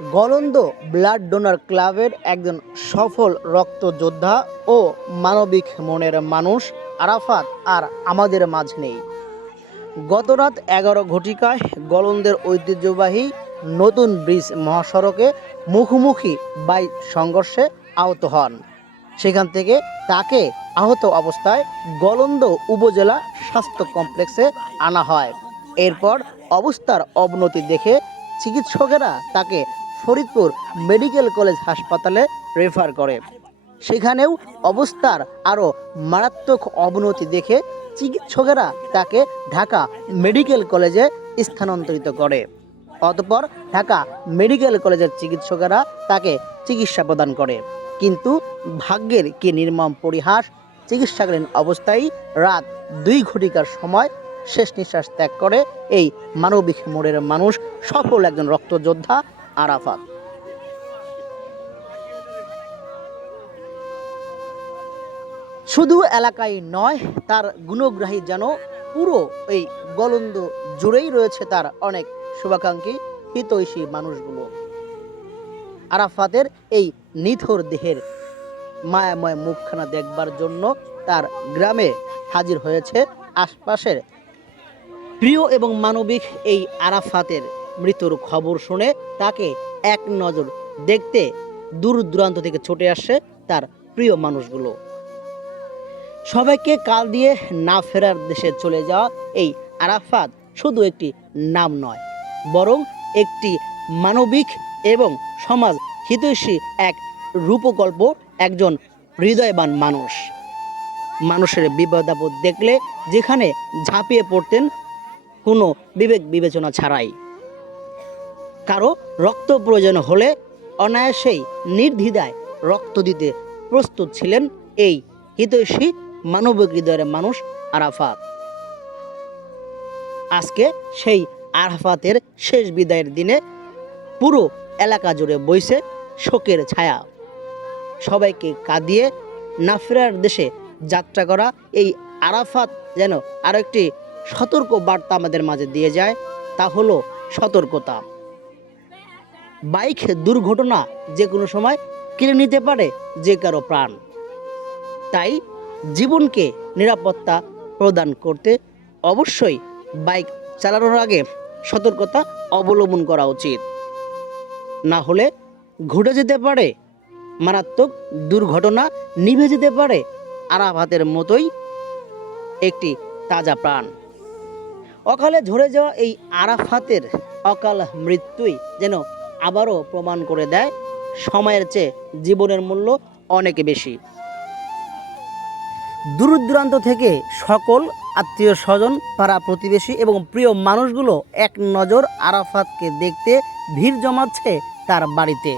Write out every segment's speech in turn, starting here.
গলন্দ blood donor ক্লাবের একজন সফল রক্তযোদ্ধা ও মানবিক মনের মানুষ আরাফাত আর আমাদের মাঝ নেই। গতরাত এগারো ঘটিকায় গলন্দের ঐতিহ্যবাহী নতুন ব্রিজ মহাসড়কে মুখোমুখি বাইক সংঘর্ষে আহত হন। সেখান থেকে তাকে আহত অবস্থায় গলন্দ উপজেলা স্বাস্থ্য কমপ্লেক্সে আনা হয়। এরপর অবস্থার অবনতি দেখে চিকিৎসকেরা তাকে ফরিদপুর মেডিকেল কলেজ হাসপাতালে রেফার করে। সেখানেও অবস্থার আরও মারাত্মক অবনতি দেখে চিকিৎসকেরা তাকে ঢাকা মেডিকেল কলেজে স্থানান্তরিত করে। অতপর ঢাকা মেডিকেল কলেজের চিকিৎসকেরা তাকে চিকিৎসা প্রদান করে। কিন্তু ভাগ্যের কি নির্মম পরিহাস চিকিৎসাকালীন অবস্থায় রাত দুই ঘটিকার সময় শেষ নিঃশ্বাস ত্যাগ করে এই মানবিক মোড়ের মানুষ, সফল একজন রক্তযোদ্ধা আরাফাত। শুধু এলাকায় নয়, তার গুণগ্রাহী যেন পুরো এই গলন্দ জুড়েই রয়েছে তার অনেক শুভাকাঙ্ক্ষী, হিতৈষী মানুষগুলো। আরাফাতের এই নিথর দেহের মায়াময় মুখখানা দেখবার জন্য তার গ্রামে হাজির হয়েছে আশপাশের প্রিয় এবং মানবিক এই আরাফাতের মৃত্যুর খবর শুনে তাকে এক নজর দেখতে দূর দূরান্ত থেকে ছুটে আসে তার প্রিয় মানুষগুলো। সবাইকে কাল দিয়ে না ফেরার দেশে চলে যাওয়া এই আরাফাত শুধু একটি নাম নয়, বরং একটি মানবিক এবং সমাজ হিতৈষী এক রূপকল্প, একজন হৃদয়বান মানুষ। মানুষের বিপদাপদ দেখলে যেখানে ঝাঁপিয়ে পড়তেন কোনো বিবেক বিবেচনা ছাড়াই। কারও রক্ত প্রয়োজন হলে অনায়াসেই নির্দ্বিধায় রক্ত দিতে প্রস্তুত ছিলেন এই হিতৈষী মানবিক হৃদয়ের মানুষ আরাফাত। আজকে সেই আরাফাতের শেষ বিদায়ের দিনে পুরো এলাকা জুড়ে বইছে শোকের ছায়া। সবাইকে কাঁদিয়ে নাফেরার দেশে যাত্রা করা এই আরাফাত যেন আরেকটি সতর্ক বার্তা আমাদের মাঝে দিয়ে যায়, তা হলো সতর্কতা। বাইক দুর্ঘটনা যে কোনো সময় কেড়ে নিতে পারে যে কারও প্রাণ। তাই জীবনকে নিরাপত্তা প্রদান করতে অবশ্যই বাইক চালানোর আগে সতর্কতা অবলম্বন করা উচিত। না হলে ঘটে যেতে পারে, মারাত্মক দুর্ঘটনা নিভে যেতে পারে আরাফাতের মতোই একটি তাজা প্রাণ। অকালে ঝরে যাওয়া এই আরাফাতের অকাল মৃত্যুই যেন আবারও প্রমাণ করে দেয়, সময়ের চেয়ে জীবনের মূল্য অনেক বেশি। দূর দূরান্ত থেকে সকল আত্মীয় স্বজন, পাড়া প্রতিবেশী এবং প্রিয় মানুষগুলো এক নজর আরাফাতকে দেখতে ভিড় জমাচ্ছে তার বাড়িতে।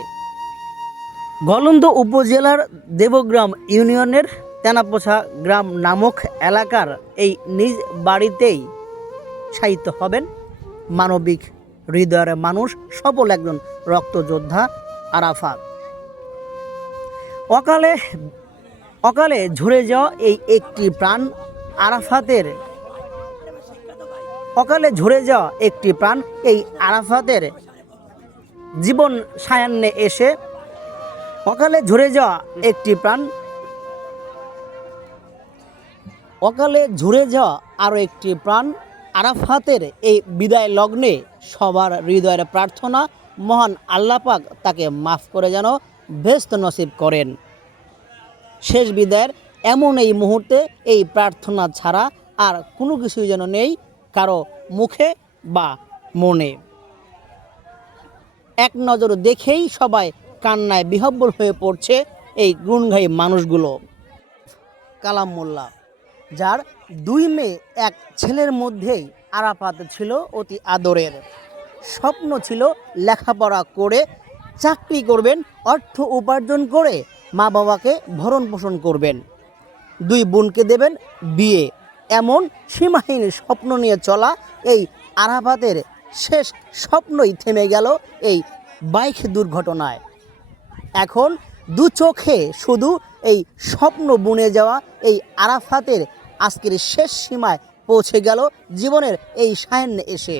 গলন্দ উপজেলার দেবগ্রাম ইউনিয়নের তেনাপোছা গ্রাম নামক এলাকার এই নিজ বাড়িতেই সাহিত্য হবেন মানবিক হৃদয়ের মানুষ সফল একজন রক্তযোদ্ধা আরাফাত। অকালে অকালে ঝরে যাওয়া এই একটি প্রাণ আরাফাতের, অকালে ঝরে যাওয়া একটি প্রাণ এই আরাফাতের জীবন সায়ান্নে এসে, অকালে ঝরে যাওয়া একটি প্রাণ, অকালে ঝরে যাওয়া আরও একটি প্রাণ আরাফাতের এই বিদায় লগ্নে সবার হৃদয়ের প্রার্থনা মহান আল্লাপাক তাকে মাফ করে যেন ব্যস্ত নসিব করেন। শেষ বিদায়ের এমন এই মুহূর্তে এই প্রার্থনা ছাড়া আর কোনো কিছুই যেন নেই কারও মুখে বা মনে। এক নজর দেখেই সবাই কান্নায় বিহব্বল হয়ে পড়ছে এই গুণঘাই মানুষগুলো। কালাম মোল্লা। যার দুই মেয়ে এক ছেলের মধ্যেই আরাফাত ছিল অতি আদরের। স্বপ্ন ছিল লেখাপড়া করে চাকরি করবেন, অর্থ উপার্জন করে মা বাবাকে ভরণ পোষণ করবেন। দুই বোনকে দেবেন বিয়ে। এমন সীমাহীন স্বপ্ন নিয়ে চলা এই আরাফাতের শেষ স্বপ্নই থেমে গেল এই বাইক দুর্ঘটনায়। এখন দু চোখে শুধু এই স্বপ্ন বুনে যাওয়া এই আরাফাতের আজকের শেষ সীমায় পৌঁছে গেল জীবনের এই সায়ান্নে এসে।